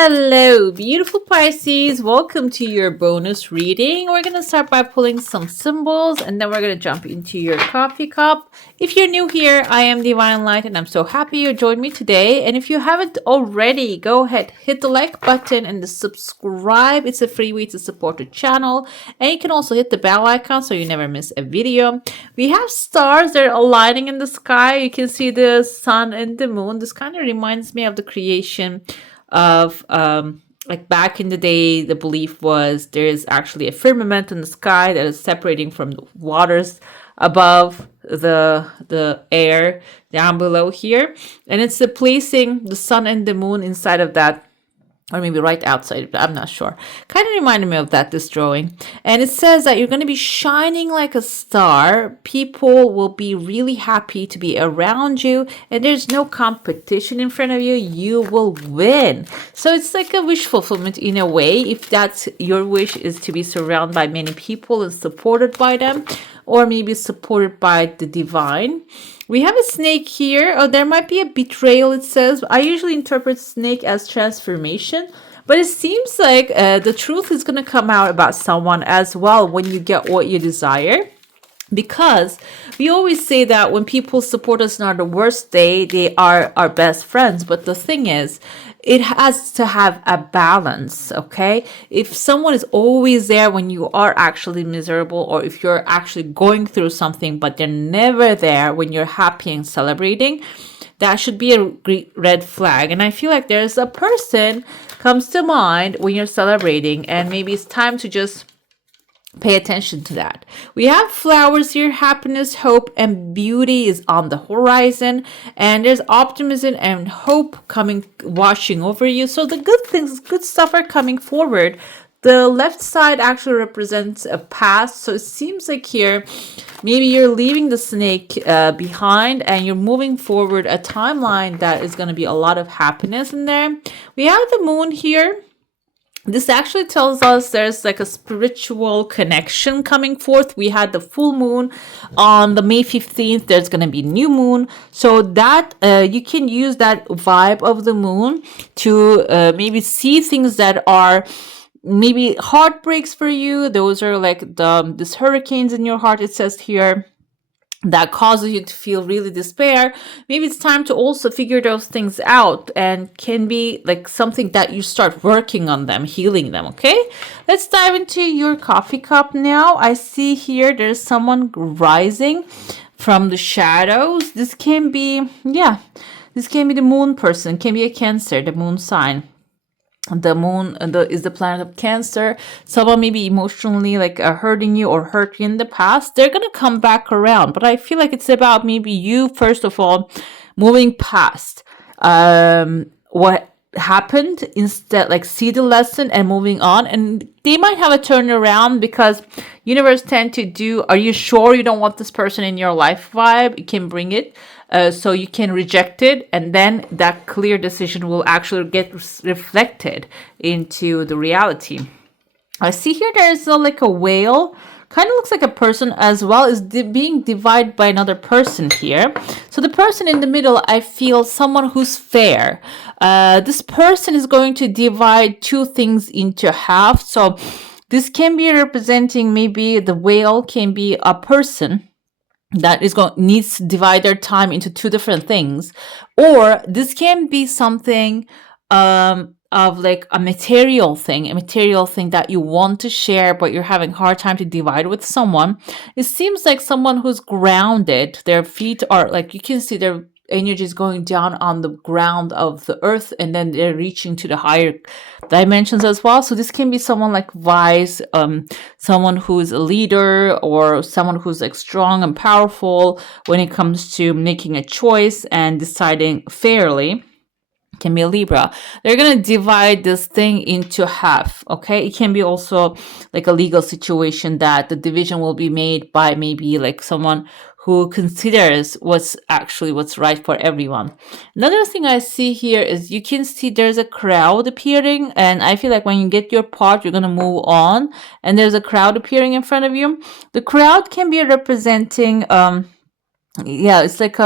Hello, beautiful Pisces. Welcome to your bonus reading. We're going to start by pulling some symbols and then we're going to jump into your coffee cup. If you're new here, I am Divine Light and I'm so happy you joined me today. And if you haven't already, go ahead, hit the like button and the subscribe. It's a free way to support the channel. And you can also hit the bell icon so you never miss a video. We have stars that are aligning in the sky. You can see the sun and the moon. This kind of reminds me of the creation of like back in the day. The belief was there is actually a firmament in the sky that is separating from the waters above the air down below here, and it's placing the sun and the moon inside of that, or maybe right outside, I'm not sure. Kind of reminded me of that, this drawing. And it says that you're going to be shining like a star. People will be really happy to be around you. And there's no competition in front of you. You will win. So it's like a wish fulfillment in a way. If that's your wish, is to be surrounded by many people and supported by them, or maybe supported by the divine. We have a snake here. Oh, there might be a betrayal, it says. I usually interpret snake as transformation, but it seems like the truth is going to come out about someone as well when you get what you desire. Because we always say that when people support us on the worst day, they are our best friends. But the thing is, it has to have a balance, okay? If someone is always there when you are actually miserable, or if you're actually going through something, but they're never there when you're happy and celebrating, that should be a great red flag. And I feel like there's a person comes to mind when you're celebrating, and maybe it's time to just pay attention to that. We have flowers here. Happiness, hope, and beauty is on the horizon. And there's optimism and hope coming, washing over you. So the good things, good stuff are coming forward. The left side actually represents a past. So it seems like here, maybe you're leaving the snake behind and you're moving forward a timeline that is going to be a lot of happiness in there. We have the moon here. This actually tells us there's like a spiritual connection coming forth. We had the full moon on the May 15th. There's going to be new moon. So that you can use that vibe of the moon to maybe see things that are maybe heartbreaks for you. Those are like these hurricanes in your heart, it says here, that causes you to feel really despair. Maybe it's time to also figure those things out, and can be like something that you start working on them, healing them. Okay, let's dive into your coffee cup now. I see here there's someone rising from the shadows. This can be, this can be the moon person, can be a Cancer, the moon sign. The moon is the planet of Cancer. Someone may be emotionally like hurting you or hurt you in the past. They're going to come back around. But I feel like it's about maybe you, first of all, moving past what happened, instead like see the lesson and moving on. And they might have a turnaround, because universe tend to do, are you sure you don't want this person in your life vibe? You can bring it. So you can reject it, and then that clear decision will actually get reflected into the reality. I see here there's like a whale, kind of looks like a person as well, is being divided by another person here. So the person in the middle, I feel someone who's fair. This person is going to divide two things into half. So this can be representing, maybe the whale can be a person that needs to divide their time into two different things, or this can be something of like a material thing that you want to share, but you're having a hard time to divide with someone. It seems like someone who's grounded. Their feet are like, you can see their energy is going down on the ground of the earth, and then they're reaching to the higher dimensions as well. So this can be someone like wise, someone who's a leader, or someone who's like strong and powerful when it comes to making a choice and deciding fairly. Can be a Libra. They're going to divide this thing into half. Okay, it can be also like a legal situation that the division will be made by maybe like someone who considers what's right for everyone. Another thing I see here is you can see there's a crowd appearing, and I feel like when you get your part, you're going to move on, and there's a crowd appearing in front of you. The crowd can be representing Yeah, it's like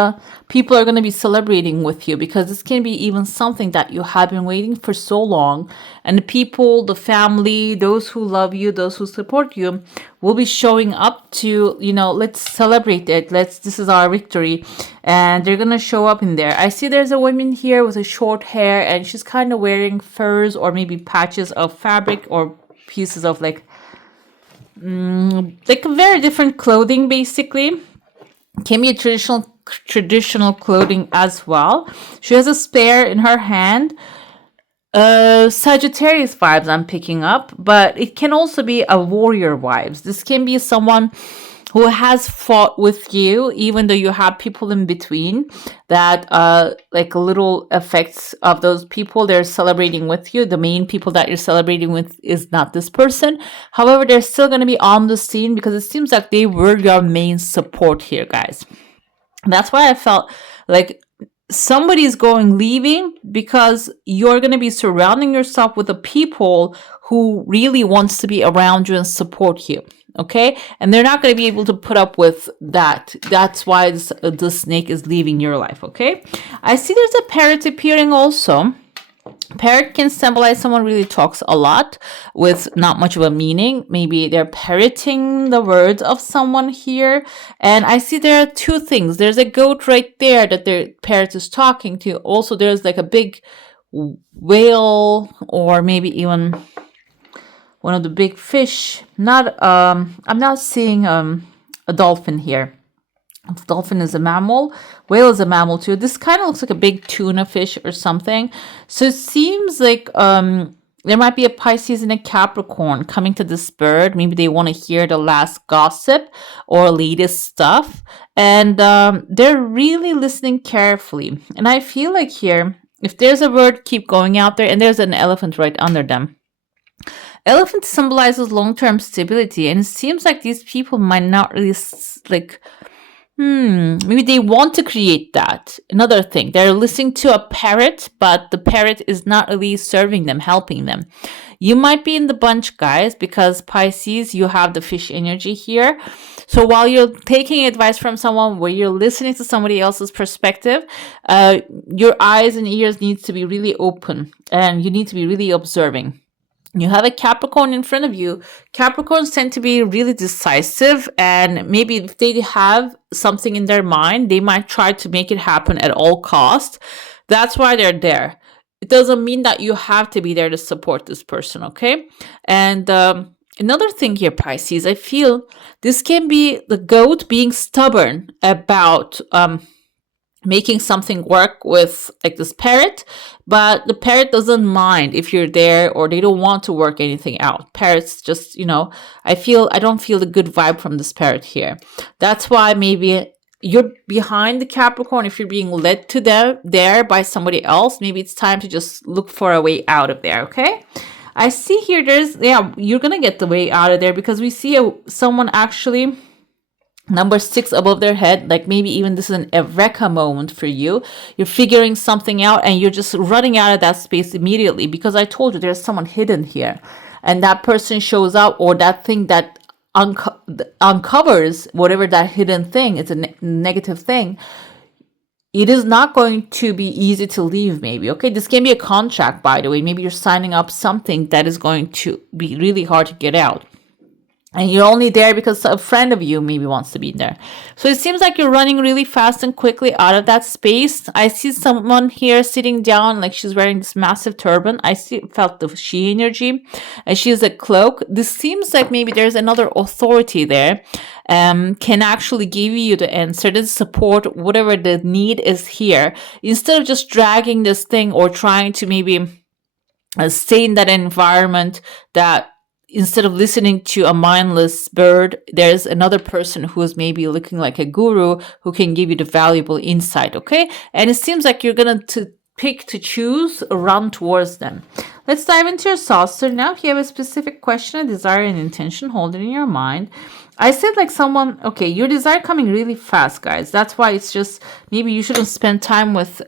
people are going to be celebrating with you because this can be even something that you have been waiting for so long, and the people, the family, those who love you, those who support you will be showing up to, let's celebrate it, let's this is our victory, and they're going to show up in there. I see there's a woman here with a short hair, and she's kind of wearing furs or maybe patches of fabric or pieces of like a very different clothing, basically can be a traditional clothing as well. She has a spear in her hand. Sagittarius vibes I'm picking up, but it can also be a warrior vibes. This can be someone who has fought with you, even though you have people in between that like little effects of those people they're celebrating with you. The main people that you're celebrating with is not this person. However, they're still going to be on the scene because it seems like they were your main support here, guys. That's why I felt like somebody's going leaving because you're going to be surrounding yourself with the people who really wants to be around you and support you. Okay, and they're not going to be able to put up with that. That's why the snake is leaving your life. Okay, I see there's a parrot appearing also. Parrot can symbolize someone really talks a lot with not much of a meaning. Maybe they're parroting the words of someone here. And I see there are two things. There's a goat right there that the parrot is talking to. Also, there's like a big whale or maybe even one of the big fish. I'm not seeing a dolphin here. Dolphin is a mammal. Whale is a mammal too. This kind of looks like a big tuna fish or something. So it seems like there might be a Pisces and a Capricorn coming to this bird. Maybe they want to hear the last gossip or latest stuff. And they're really listening carefully. And I feel like here, if there's a word, keep going out there. And there's an elephant right under them. Elephant symbolizes long-term stability. And it seems like these people might not really maybe they want to create that. Another thing, they're listening to a parrot, but the parrot is not really serving them, helping them. You might be in the bunch, guys, because Pisces, you have the fish energy here. So while you're taking advice from someone where you're listening to somebody else's perspective, your eyes and ears need to be really open and you need to be really observing. You have a Capricorn in front of you. Capricorns tend to be really decisive, and maybe if they have something in their mind, they might try to make it happen at all cost. That's why they're there. It doesn't mean that you have to be there to support this person, okay? And another thing here, Pisces, I feel this can be the goat being stubborn about making something work with like this parrot, but the parrot doesn't mind if you're there or they don't want to work anything out. Parrots just, I don't feel the good vibe from this parrot here. That's why maybe you're behind the Capricorn. If you're being led to there by somebody else, maybe it's time to just look for a way out of there. Okay, I see here you're gonna get the way out of there because we see someone actually number 6 above their head. Like maybe even this is an eureka moment for you. You're figuring something out and you're just running out of that space immediately because I told you there's someone hidden here, and that person shows up, or that thing that uncovers whatever that hidden thing. It's a negative thing. It is not going to be easy to leave, maybe. Okay, this can be a contract, by the way. Maybe you're signing up something that is going to be really hard to get out. And you're only there because a friend of you maybe wants to be there. So it seems like you're running really fast and quickly out of that space. I see someone here sitting down, like she's wearing this massive turban. Felt the she energy, and she has a cloak. This seems like maybe there's another authority there, can actually give you the answer, the support, whatever the need is here. Instead of just dragging this thing or trying to maybe stay in that environment that instead of listening to a mindless bird, there's another person who is maybe looking like a guru who can give you the valuable insight, okay? And it seems like you're going to pick to choose, run towards them. Let's dive into your saucer now. If you have a specific question, a desire, and intention, hold it in your mind. I said like someone, okay, your desire coming really fast, guys. That's why it's just, maybe you shouldn't spend time with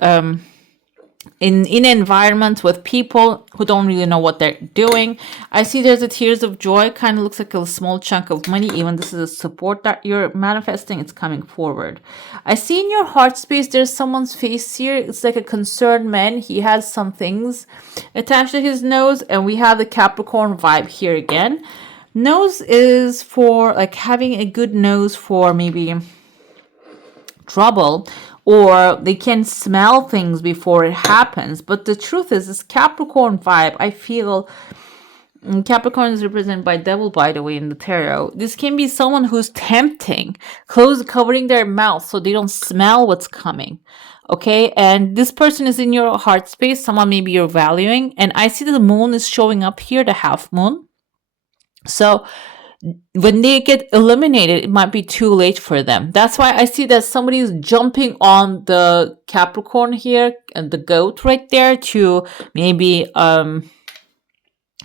in environments with people who don't really know what they're doing. I see there's a tears of joy, kind of looks like a small chunk of money. Even this is a support that you're manifesting, it's coming forward. I see in your heart space there's someone's face here. It's like a concerned man. He has some things attached to his nose, and we have the Capricorn vibe here again. Nose is for like having a good nose for maybe trouble, or they can smell things before it happens. But the truth is, this Capricorn vibe, I feel, Capricorn is represented by devil, by the way, in the tarot. This can be someone who's tempting, covering their mouth so they don't smell what's coming. Okay, and this person is in your heart space, someone maybe you're valuing, and I see that the moon is showing up here, the half moon. So when they get eliminated, it might be too late for them. That's why I see that somebody is jumping on the Capricorn here and the goat right there to maybe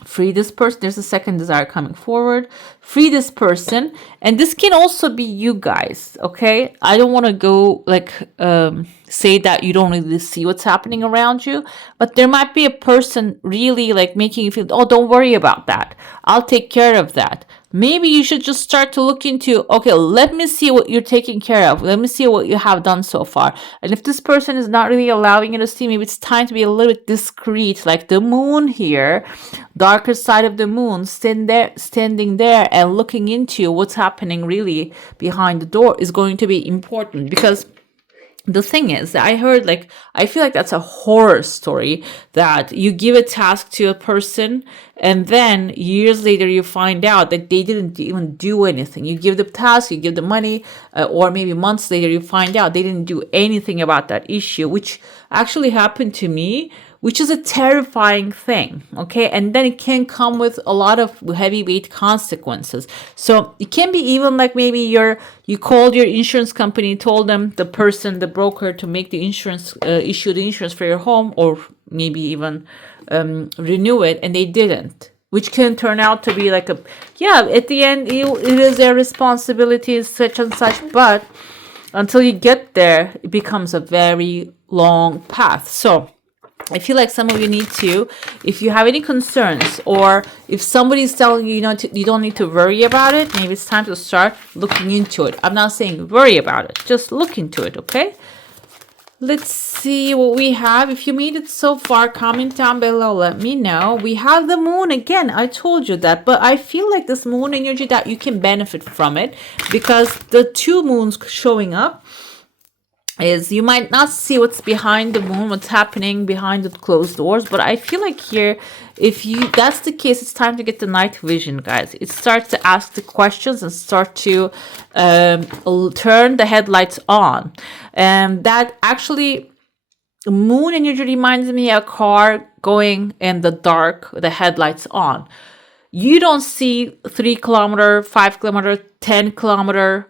free this person. There's a second desire coming forward. Free this person. And this can also be you guys, okay? I don't want to go like say that you don't really see what's happening around you, but there might be a person really like making you feel, oh, don't worry about that. I'll take care of that. Maybe you should just start to look into, okay, let me see what you're taking care of. Let me see what you have done so far. And if this person is not really allowing you to see, maybe it's time to be a little bit discreet, like the moon here, darker side of the moon, standing there and looking into what's happening really behind the door is going to be important. Because the thing is that I feel like that's a horror story, that you give a task to a person and then years later you find out that they didn't even do anything. You give the task, you give the money, or maybe months later you find out they didn't do anything about that issue, which actually happened to me, which is a terrifying thing, okay? And then it can come with a lot of heavyweight consequences. So it can be even like maybe you called your insurance company, told them, the broker, to make the insurance, issue the insurance for your home, or maybe even renew it, and they didn't. Which can turn out to be like at the end, it is their responsibility, such and such, but until you get there, it becomes a very long path. So I feel like some of you need to, if you have any concerns, or if somebody's telling you, you don't need to worry about it, maybe it's time to start looking into it. I'm not saying worry about it, just look into it, okay? Let's see what we have. If you made it so far, comment down below, let me know. We have the moon again. I told you that, but I feel like this moon energy, that you can benefit from it, because the two moons showing up is, you might not see what's behind the moon, what's happening behind the closed doors, but I feel like here, if that's the case, it's time to get the night vision, guys. It starts to ask the questions and start to turn the headlights on. And that actually, moon energy reminds me of a car going in the dark, the headlights on. You don't see 3 kilometer, 5 kilometer, 10 kilometer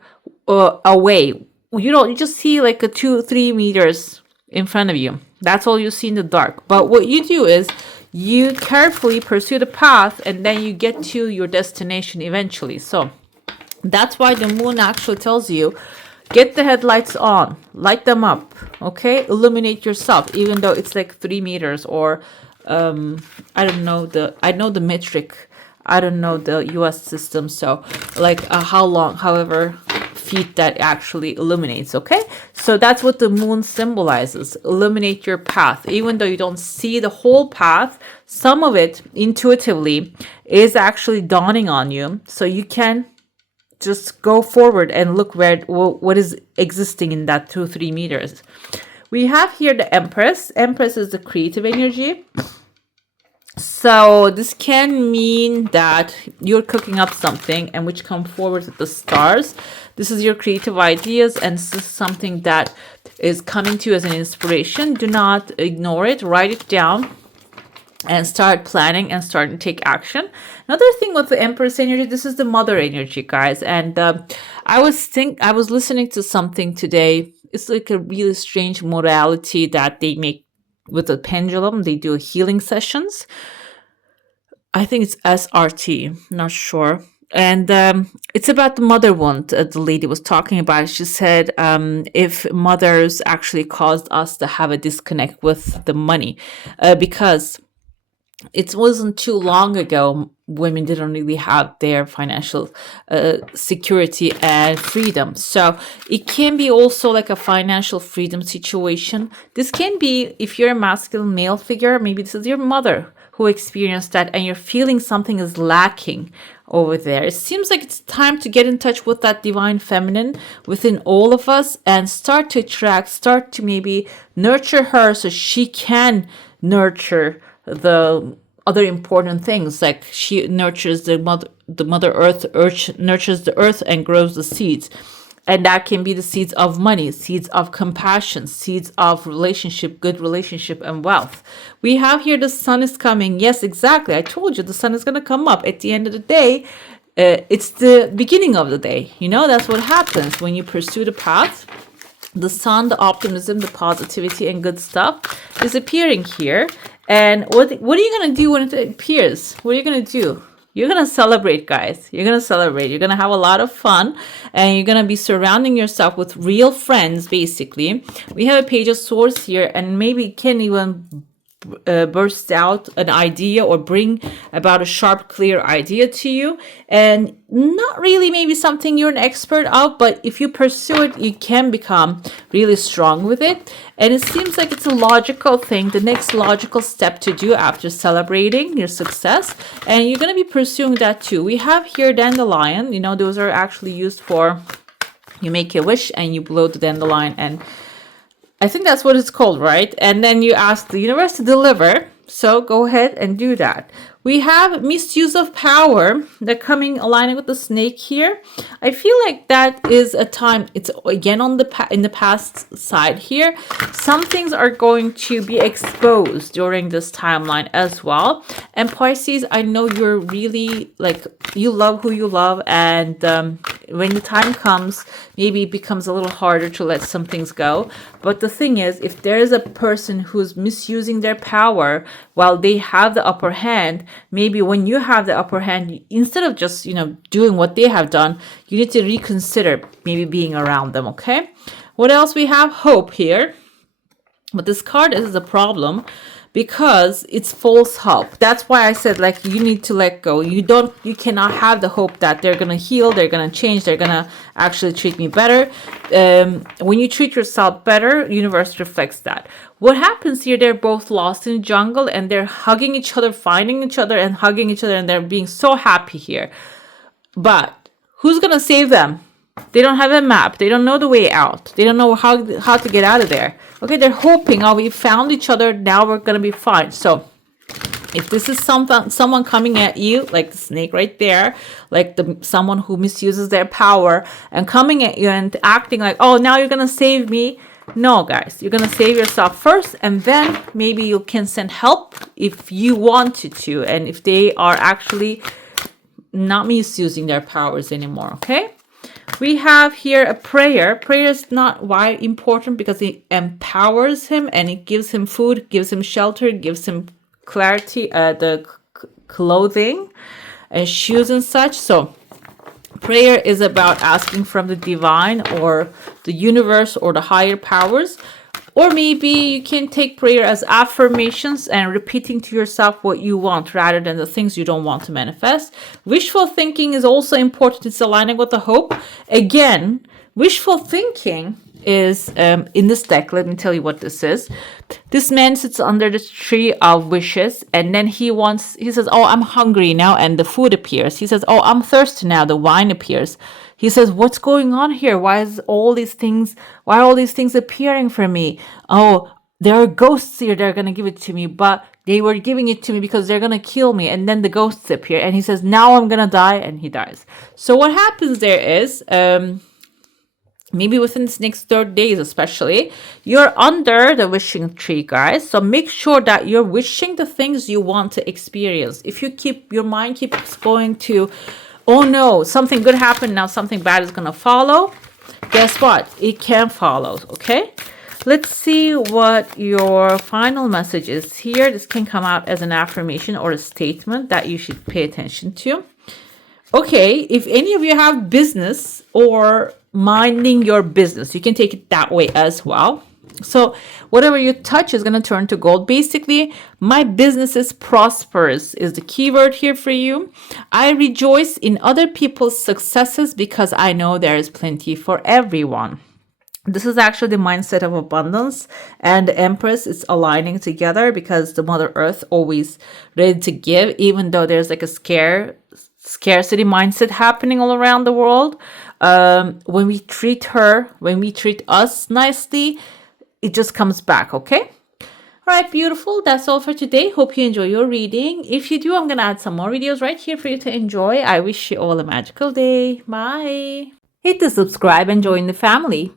away. You just see like a 2-3 meters in front of you. That's all you see in the dark. But what you do is you carefully pursue the path, and then you get to your destination eventually. So that's why the moon actually tells you, get the headlights on, light them up, okay? Illuminate yourself, even though it's like 3 meters, or I don't know I know the metric, I don't know the US system, so like how long, however feet that actually illuminates, okay? So that's what the moon symbolizes. Illuminate your path. Even though you don't see the whole path, some of it intuitively is actually dawning on you, so you can just go forward and look what is existing in that 2-3 meters. We have here the Empress. Empress is the creative energy. So this can mean that you're cooking up something, and which come forward with the stars. This is your creative ideas, and this is something that is coming to you as an inspiration. Do not ignore it. Write it down and start planning and start to take action. Another thing with the Empress energy, this is the mother energy, guys. And I was listening to something today. It's like a really strange modality that they make with the pendulum. They do healing sessions. I think it's SRT, not sure. And it's about the mother wound the lady was talking about. She said if mothers actually caused us to have a disconnect with the money, because it wasn't too long ago women didn't really have their financial security and freedom. So it can be also like a financial freedom situation. This can be if you're a masculine male figure, maybe this is your mother who experienced that and you're feeling something is lacking over there. It seems like it's time to get in touch with that divine feminine within all of us and start to attract, start to maybe nurture her so she can nurture the other important things, like she nurtures the mother earth nurtures the earth and grows the seeds, and that can be the seeds of money, seeds of compassion, seeds of relationship, good relationship, and wealth. We have here the sun is coming. Yes, exactly, I told you the sun is going to come up at the end of the day. It's the beginning of the day, that's what happens when you pursue the path. The sun, the optimism, the positivity, and good stuff is appearing here. And what are you going to do when it appears? What are you going to do? You're going to celebrate, guys. You're going to celebrate. You're going to have a lot of fun. And you're going to be surrounding yourself with real friends, basically. We have a page of swords here. And maybe it can even burst out an idea or bring about a sharp, clear idea to you, and not really maybe something you're an expert of, but if you pursue it, you can become really strong with it. And it seems like it's a logical thing, the next logical step to do after celebrating your success, and you're going to be pursuing that too. We have here dandelion. Those are actually used for, you make a wish and you blow the dandelion, and I think that's what it's called, right? And then you ask the universe to deliver. So go ahead and do that. We have misuse of power. They're coming aligning with the snake here. I feel like that is a time. It's again on in the past side here. Some things are going to be exposed during this timeline as well. And Pisces, I know you're really like, you love who you love, and when the time comes, maybe it becomes a little harder to let some things go. But the thing is, if there is a person who's misusing their power while they have the upper hand, maybe when you have the upper hand, instead of just, doing what they have done, you need to reconsider maybe being around them, okay? What else? We have hope here. But this card is a problem because it's false hope. That's why I said, like, you need to let go. You cannot have the hope that they're going to heal, they're going to change, they're going to actually treat me better. When you treat yourself better, universe reflects that. What happens here, they're both lost in the jungle and they're hugging each other, finding each other and hugging each other, and they're being so happy here. But who's going to save them? They don't have a map. They don't know the way out. They don't know how to get out of there. Okay, they're hoping, oh, we found each other, now we're going to be fine. So if this is someone coming at you, like the snake right there, like someone who misuses their power and coming at you and acting like, oh, now you're going to save me. No, guys, you're going to save yourself first, and then maybe you can send help if you wanted to, and if they are actually not misusing their powers anymore, okay? We have here a prayer. Prayer is not why important, because it empowers him and it gives him food, gives him shelter, gives him clarity, the clothing and shoes and such. So prayer is about asking from the divine or the universe or the higher powers. Or maybe you can take prayer as affirmations and repeating to yourself what you want rather than the things you don't want to manifest. Wishful thinking is also important. It's aligning with the hope. Again, wishful thinking is in this deck. Let me tell you what this is. This man sits under the tree of wishes, and then he says, oh, I'm hungry now, and the food appears. He says, oh, I'm thirsty now, the wine appears. He says, what's going on here? Why are all these things appearing for me? Oh, there are ghosts here that are going to give it to me, but they were giving it to me because they're going to kill me. And then the ghosts appear, and he says, now I'm going to die, and he dies. So what happens there is, maybe within this next 30 days especially, you're under the wishing tree, guys. So make sure that you're wishing the things you want to experience. If your mind keeps going to, oh no, something good happened, now something bad is going to follow. Guess what? It can follow, okay? Let's see what your final message is here. This can come out as an affirmation or a statement that you should pay attention to. Okay, if any of you have business or minding your business, you can take it that way as well. So whatever you touch is going to turn to gold. Basically, my business is prosperous is the keyword here for you. I rejoice in other people's successes because I know there is plenty for everyone. This is actually the mindset of abundance, and the empress is aligning together because the mother earth always ready to give, even though there's like a scarcity mindset happening all around the world. When we treat her, when we treat us nicely, it just comes back. Okay. All right, beautiful. That's all for today. Hope you enjoy your reading. If you do, I'm going to add some more videos right here for you to enjoy. I wish you all a magical day. Bye. Hit the subscribe and join the family.